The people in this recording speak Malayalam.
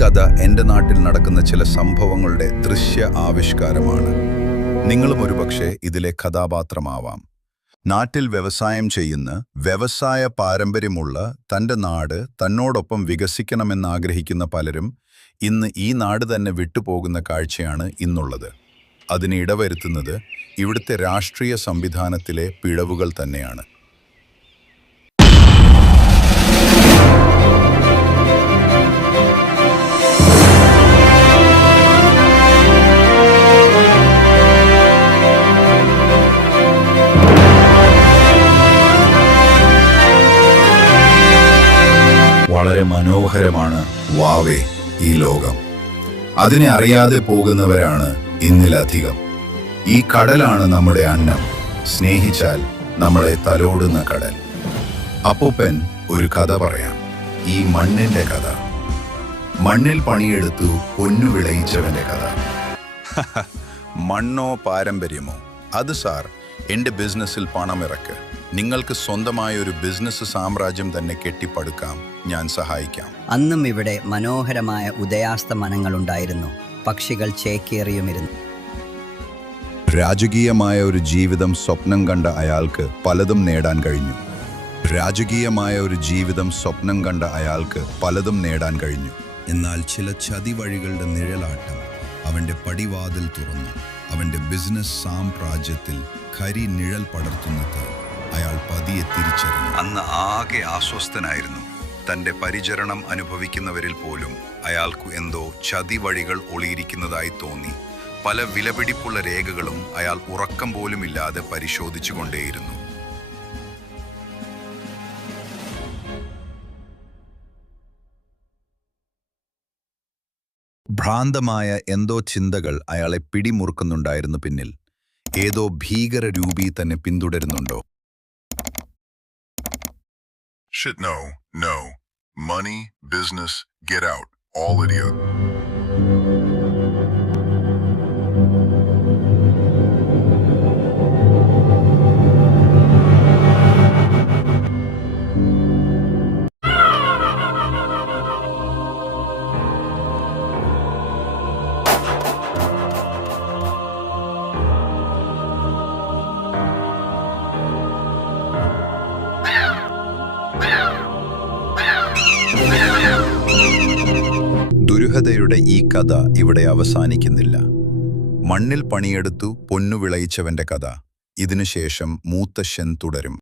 കഥ എൻ്റെ നാട്ടിൽ നടക്കുന്ന ചില സംഭവങ്ങളുടെ ദൃശ്യ ആവിഷ്കാരമാണ്. നിങ്ങളും ഒരുപക്ഷെ ഇതിലെ കഥാപാത്രമാവാം. നാട്ടിൽ വ്യവസായം ചെയ്യുന്ന, വ്യവസായ പാരമ്പര്യമുള്ള തൻ്റെ നാട് തന്നോടൊപ്പം വികസിക്കണമെന്നാഗ്രഹിക്കുന്ന പലരും ഇന്ന് ഈ നാട് തന്നെ വിട്ടുപോകുന്ന കാഴ്ചയാണ് ഇന്നുള്ളത്. അതിന് ഇടവരുത്തുന്നത് ഇവിടുത്തെ രാഷ്ട്രീയ സംവിധാനത്തിലെ പിഴവുകൾ തന്നെയാണ്. വളരെ മനോഹരമാണ് വാവേ ഈ ലോകം. അതിനെ അറിയാതെ പോകുന്നവരാണ് ഇന്നിലധികം. ഈ കടലാണ് നമ്മുടെ അന്നം, സ്നേഹിച്ചാൽ നമ്മളെ തലോടുന്ന കടൽ. അപ്പൂപ്പൻ ഒരു കഥ പറയാം, ഈ മണ്ണിന്റെ കഥ. മണ്ണിൽ പണിയെടുത്തു പൊന്നു വിളയിച്ചവന്റെ കഥ. മണ്ണോ പാരമ്പര്യമോ? അത് സാർ, എൻ്റെ ബിസിനസ്സിൽ പണമിറക്ക്. നിങ്ങൾക്ക് സ്വന്തമായ ഒരു ബിസിനസ് സാമ്രാജ്യം തന്നെ കെട്ടിപ്പടുക്കാം, ഞാൻ സഹായിക്കാം. അന്നും ഇവിടെ മനോഹരമായ ഉദയാസ്തമനങ്ങളുണ്ടായിരുന്നു. പക്ഷികൾ ചേക്കേറിയുമിരുന്നു. രാജകീയമായ ഒരു ജീവിതം സ്വപ്നം കണ്ട അയാൾക്ക് പലതും നേടാൻ കഴിഞ്ഞു. എന്നാൽ ചില ചതിവഴികളുടെ നിഴലാട്ടം അവൻ്റെ പടിവാതിൽ തുറന്നു. അവൻ്റെ ബിസിനസ് സാമ്രാജ്യത്തിൽ കരി നിഴൽ പടർത്തുന്നത് അയാൾ പതിയെ തിരിച്ചറിഞ്ഞു. അന്ന് ആകെ അസ്വസ്ഥനായിരുന്നു. തൻ്റെ പരിചരണം അനുഭവിക്കുന്നവരിൽ പോലും അയാൾക്കു എന്തോ ചതിവഴികൾ ഒളിയിരിക്കുന്നതായി തോന്നി. പല വിലപിടിപ്പുള്ള രേഖകളും അയാൾ ഉറക്കം പോലുമില്ലാതെ പരിശോധിച്ചുകൊണ്ടേയിരുന്നു. ഭ്രാന്തമായ എന്തോ ചിന്തകൾ അയാളെ പിടിമുറുക്കുന്നുണ്ടായിരുന്നു. പിന്നിൽ ഏതോ ഭീകര രൂപി തന്നെ പിന്തുടരുന്നുണ്ടോ? Shit, no. Money, business, get out. All idiot. ദുരൂഹതയുടെ ഈ കഥ ഇവിടെ അവസാനിക്കുന്നില്ല. മണ്ണിൽ പണിയെടുത്തു പൊന്നു വിളയിച്ചവന്റെ കഥ ഇതിനുശേഷം മൂത്തശ്ശൻ തുടരും.